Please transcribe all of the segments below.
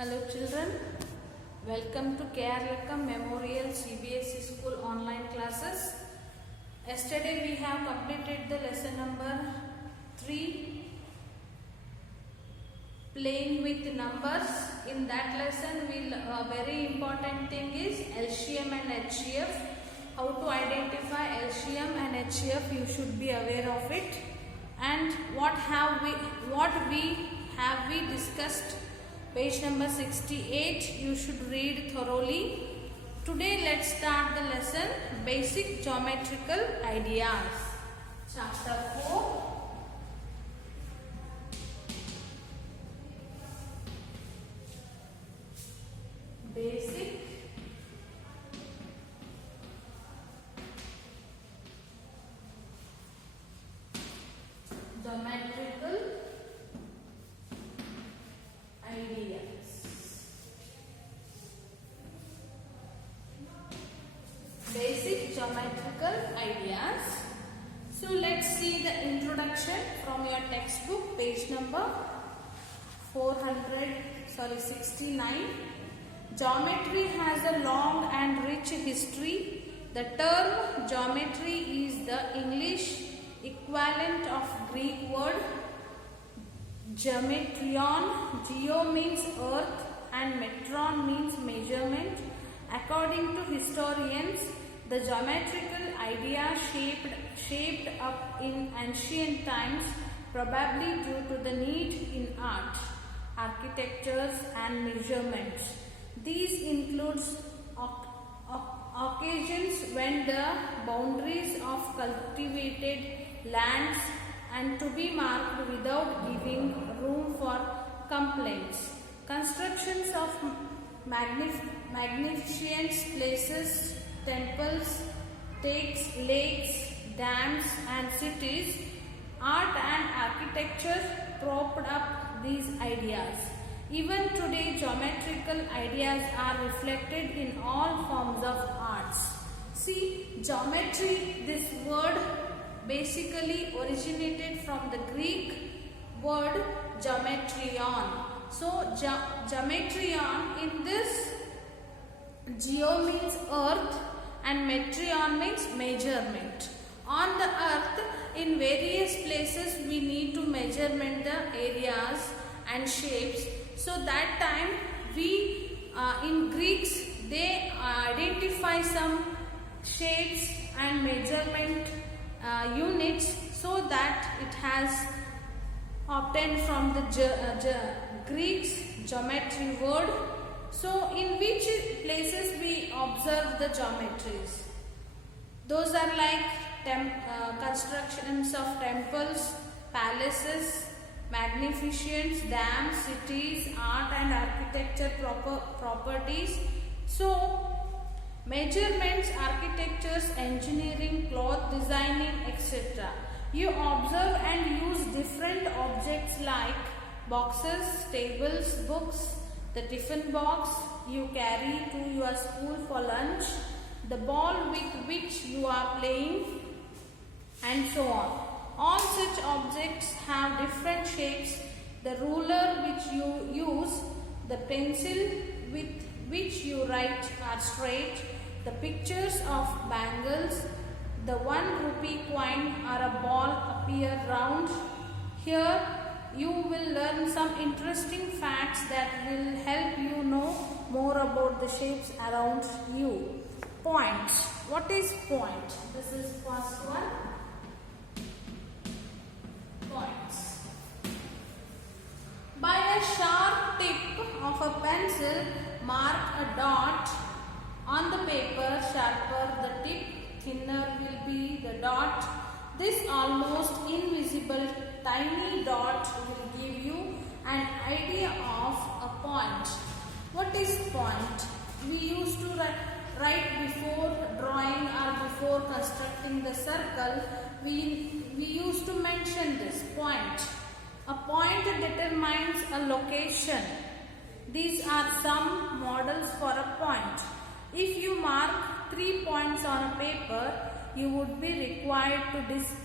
Hello children, welcome to Keralakam Memorial CBSE School online classes. Yesterday we have completed the lesson number 3, playing with numbers. In that lesson, very important thing is LCM and HCF. How to identify LCM and HCF, you should be aware of it. And what we discussed. Page number 68, you should read thoroughly. Today let's start the lesson, Basic Geometrical Ideas. Chapter 4. Basic Geometrical Ideas. Basic geometrical ideas. So let's see the introduction from your textbook, page number 69. Geometry has a long and rich history. The term geometry is the English equivalent of Greek word geometrion. Geo means earth and metron means measurement. According to historians, the geometrical idea shaped up in ancient times, probably due to the need in art, architectures and measurements. These includes occasions when the boundaries of cultivated lands and to be marked without giving room for complaints. Constructions of magnificent places, temples, lakes, dams and cities, art and architecture propped up these ideas. Even today, geometrical ideas are reflected in all forms of arts. See, geometry, this word basically originated from the Greek word geometrion. So geometrion, in this, geo means earth and metrion means measurement. On the earth, in various places we need to measurement the areas and shapes. So that time in Greeks, they identify some shapes and measurement units, so that it has obtained from the Greeks geometry word. So in which places we observe the geometries? Those are like constructions of temples, palaces, magnificent dams, cities, art and architecture properties. So measurements, architectures, engineering, cloth designing, etc. You observe and use different objects like boxes, tables, books, the tiffin box you carry to your school for lunch, the ball with which you are playing, and so on. All such objects have different shapes. The ruler which you use, the pencil with which you write are straight. The pictures of bangles, the 1 rupee coin or a ball appear round. Here you will learn some interesting facts that will help you know more about the shapes around you. Points. What is point? This is first one. Points. By a sharp tip of a pencil, mark a dot on the paper. Sharper the tip, thinner will be the dot. This almost invisible tiny dot will give you an idea of a point. What is point? We used to write before drawing or before constructing the circle. We used to mention this point. A point determines a location. These are some models for a point. If you mark 3 points on a paper, you would be required to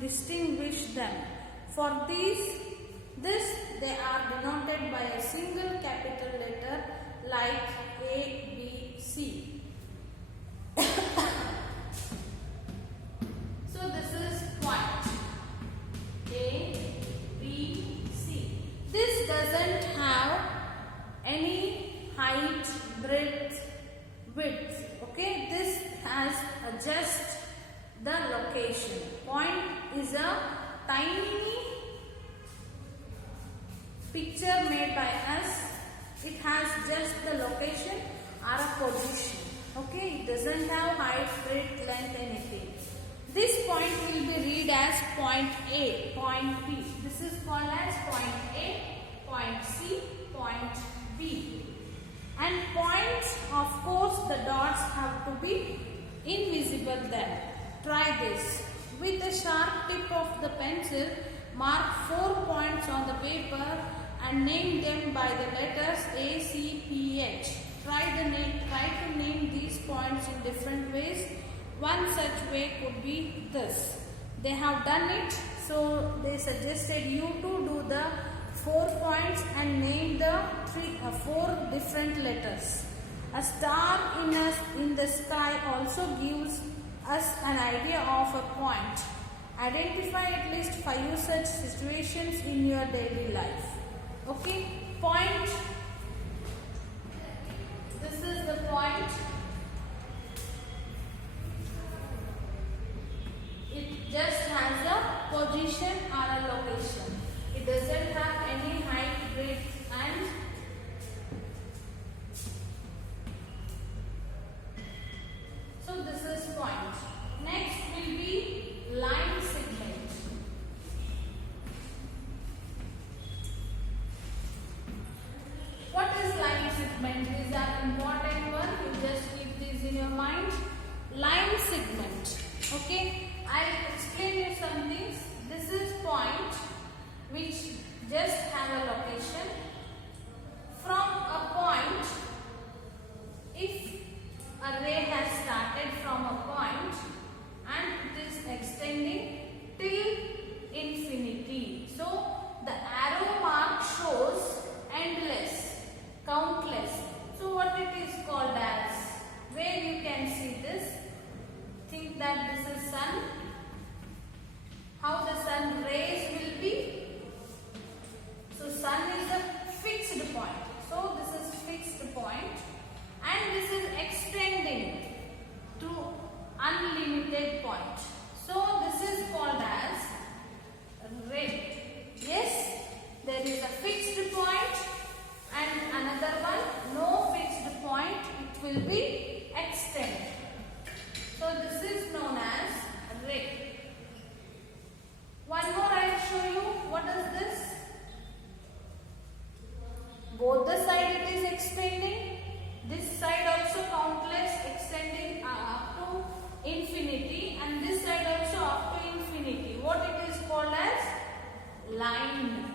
distinguish them. For this they are denoted by a single capital letter tiny picture made by us. It has just the location or a position. Okay, it doesn't have height, breadth, length, anything. This point will be read as point A, point B. This is called as point A, point C, point B. And points, of course, the dots have to be invisible there. Try this. With the sharp tip of the pencil, mark 4 points on the paper and name them by the letters A, C, P, H. Try to name these points in different ways. One such way could be this. They have done it, so they suggested you to do the 4 points and name the 4 different letters. A star in the sky also gives us an idea of a point. Identify at least 5 such situations in your daily life. Okay, point. This is the point. It just has a position or a location. It doesn't have any height, breadth and so this is point. Next will be line segment. What is line segment? These are important one. You just keep these in your mind. Line segment. Okay, I'll explain you some things. This is point which just have a location. From a point, if a ray has started from a point and it is extending till infinity. So the arrow mark shows endless, countless. So what it is called as? Where you can see this? Think that this is sun. How the sun rays will be? So sun is a fixed point. So this is fixed point and this is extending to unlimited point. So this is called as ray. Yes, there is a fixed point and another one no fixed point. It will be extended. So this is known as ray. One more I will show you. What is this? Both the side it is extending. This side also countless, extending up to infinity, and this side also up to infinity. What it is called as? Line.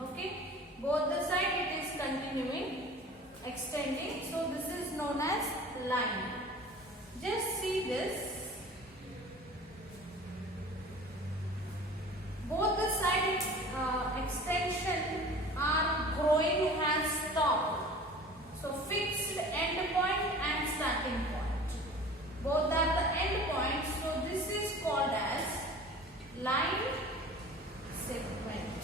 Okay. Both the side it is continuing, extending. So this is known as line. Just see this. Both the side extension are growing has stopped. So fixed end point and starting point. Both are the end points. So this is called as line segment.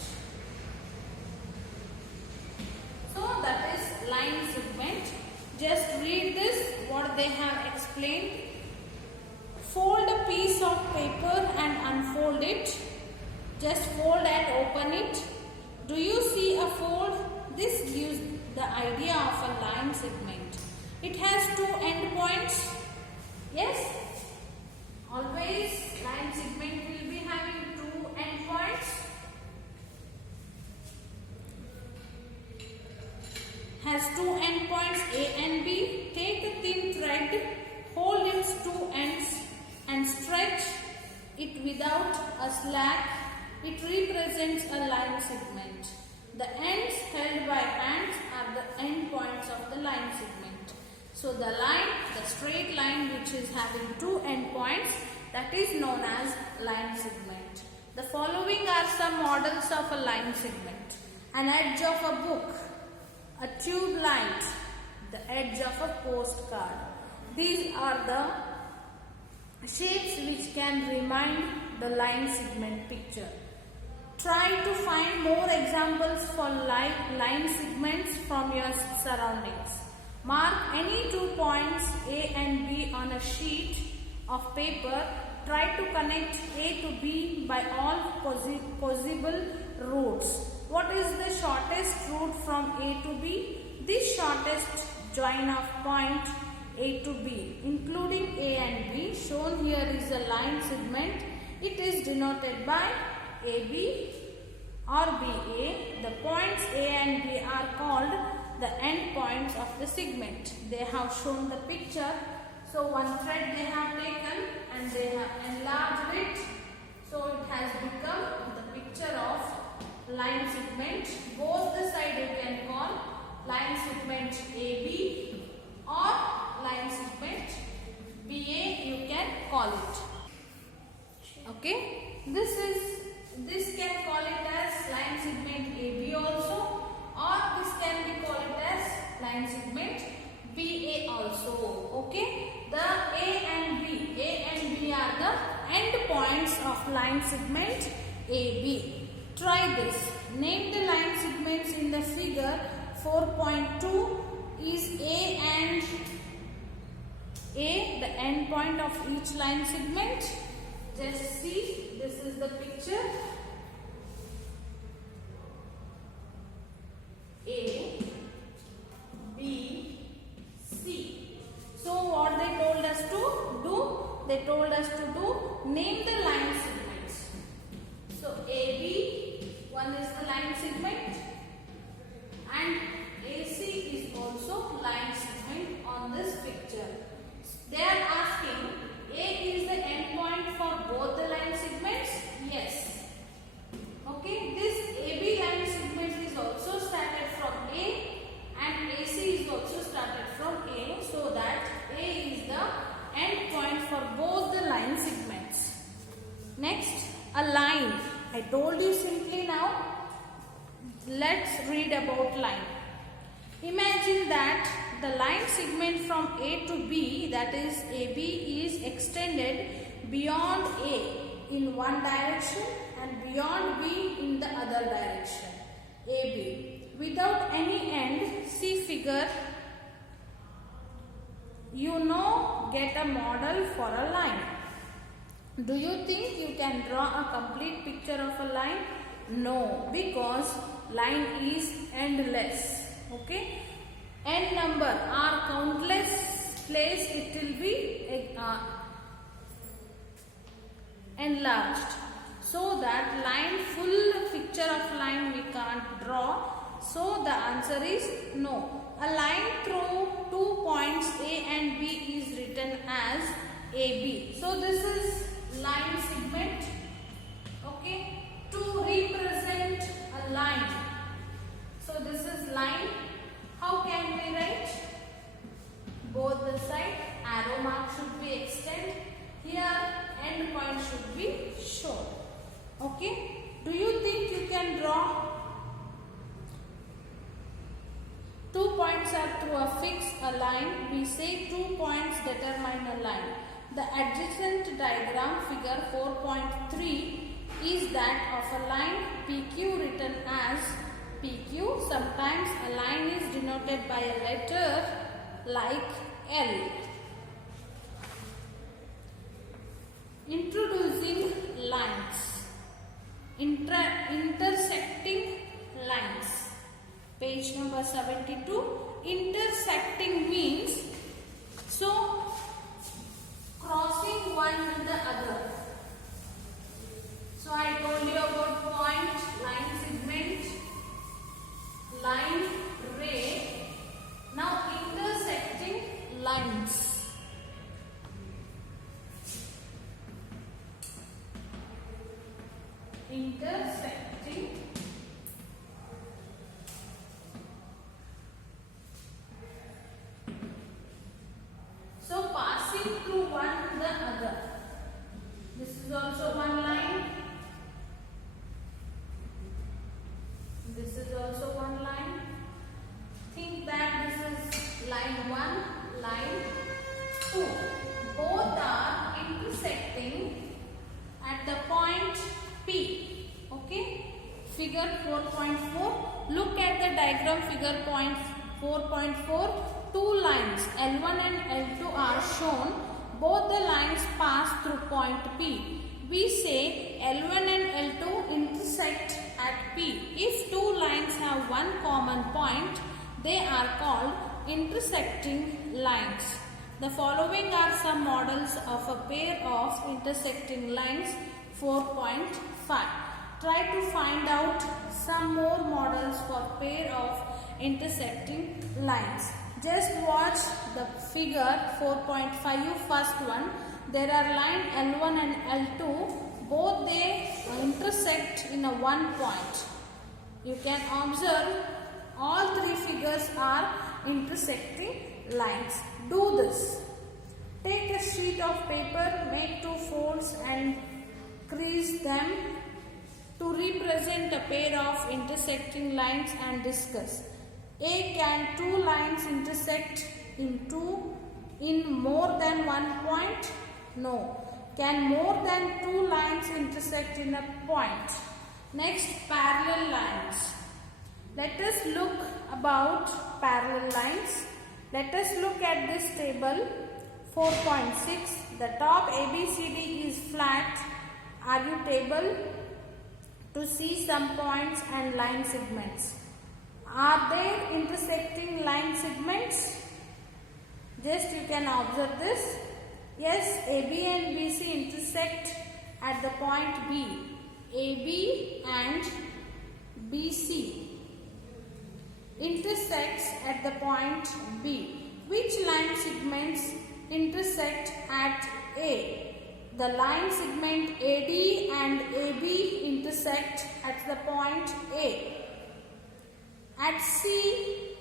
So that is line segment. Just read this what they have explained. Fold a piece of paper and unfold it. Just fold and open it. Do you see a fold? This gives the idea of a line segment. It has 2 end points. Yes? Always line segment will be having 2 end points. Has 2 end points A and B. Take a thin thread, hold its 2 ends and stretch it without a slack. It represents a line segment. The ends held by hands are the end points of the line segment. So the line, the straight line which is having 2 end points, that is known as line segment. The following are some models of a line segment. An edge of a book, a tube light, the edge of a postcard. These are the shapes which can remind the line segment picture. Try to find more examples for line segments from your surroundings. Mark any 2 points A and B on a sheet of paper. try to connect A to B by all possible routes. What is the shortest route from A to B? The shortest join of point A to B, including A and B. Shown here is a line segment. It is denoted by AB or BA. The points A and B are called the end points of the segment. They have shown the picture. So one thread they have taken and they have enlarged it. So it has become the picture of line segment. Both the side you can call line segment AB or line segment BA, you can call it. Okay, this can call it as line segment AB also, or this can be called it as line segment BA also. Okay, the A and B are the end points of line segment AB. Try this. Name the line segments in the figure. 4.2 is A and A, the end point of each line segment. Just see, this is the picture. A, B, C. So what they told us to do? They told us to do name the line segments. So AB, one is the line segment, and AC is also line segment on this picture. They are asking, A is the end point for both the line segments? Yes. Okay, this AB line segment is also started from A and AC is also started from A, so that A is the end point for both the line segments. Next, a line. I told you simply now. Let's read about line. Imagine that the line segment from A to B, that is AB, is extended beyond A in one direction and beyond B in the other direction, AB. Without any end, see figure, get a model for a line. Do you think you can draw a complete picture of a line? No, because line is endless. Okay, n number are countless place it will be enlarged, so that line, full picture of line we can't draw. So the answer is no. A line through 2 points A and B is written as AB. So this is line segment. Okay, to represent a line. So this is line. How can we write? Both the side arrow mark should be extended. Here end point should be shown. Okay. Do you think you can draw? 2 points are through a fixed line. We say 2 points determine a line. The adjacent diagram figure 4.3 is that of a line PQ written as PQ. Sometimes a line is denoted by a letter like L. Introducing lines. Intersecting lines. Page number 72. Intersecting means, so crossing one with the other. So I told you about point, line segment, line, ray. Now intersecting lines. Intersecting figure 4.4. Look at the diagram figure 4.4. Two lines L1 and L2 are shown. both the lines pass through point P. We say L1 and L2 intersect at P. If two lines have one common point, they are called intersecting lines. The following are some models of a pair of intersecting lines. 4.5. Try to find out some more models for pair of intersecting lines. Just watch the figure 4.5, first one. There are line L1 and L2. Both they intersect in a one point. You can observe all three figures are intersecting lines. Do this. Take a sheet of paper, make two folds and crease them to represent a pair of intersecting lines and discuss. A. Can two lines intersect in more than one point? No. Can more than two lines intersect in a point? Next, parallel lines. Let us look about parallel lines. Let us look at this table 4.6. The top ABCD is flat. Are you able to see some points and line segments? Are there intersecting line segments? Just you can observe this. Yes, AB and BC intersect at the point B. AB and BC intersects at the point B. Which line segments intersect at A? The line segment AD and AB intersect at the point A. At C,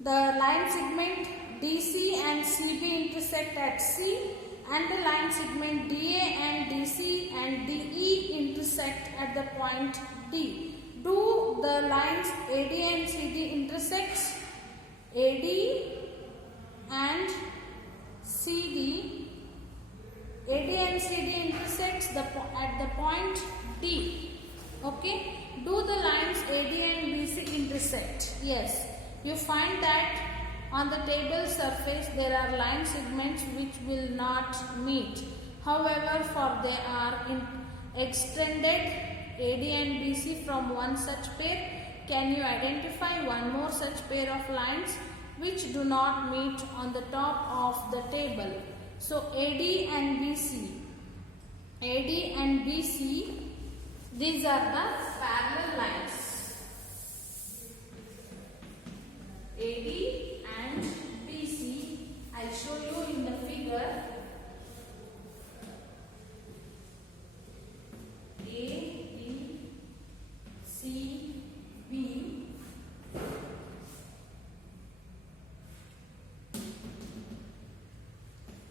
the line segment DC and CB intersect at C, and the line segment DA and DC and DE intersect at the point D. Do the lines AD and CD intersect? AD and CD, AD and CD intersects at the point D. Okay. Do the lines AD and BC intersect? Yes. You find that on the table surface there are line segments which will not meet. However, for they are extended AD and BC from one such pair, can you identify one more such pair of lines which do not meet on the top of the table? So AD and BC, these are the parallel lines. AD and BC, I'll show you in the figure. A, B, C, B,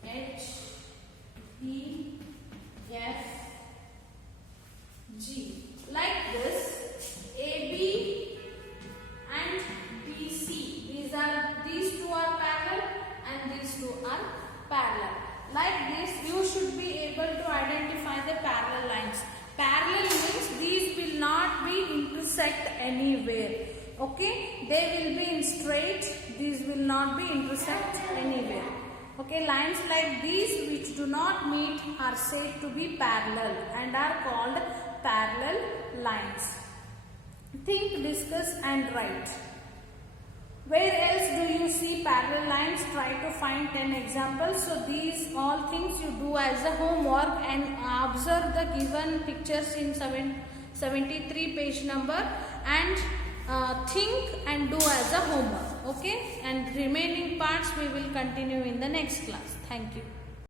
H, E, F, G. Like this, AB and BC. These two are parallel and these two are parallel. Like this, you should be able to identify the parallel lines. Parallel means these will not be intersect anywhere. Okay, they will be in straight. These will not be intersect anywhere. Okay, lines like these which do not meet are said to be parallel and are called parallel lines. Think, discuss and write. Where else do you see parallel lines? Try to find 10 examples. So these all things you do as a homework and observe the given pictures in 73 page number and think and do as a homework. Okay, and remaining parts we will continue in the next class. Thank you.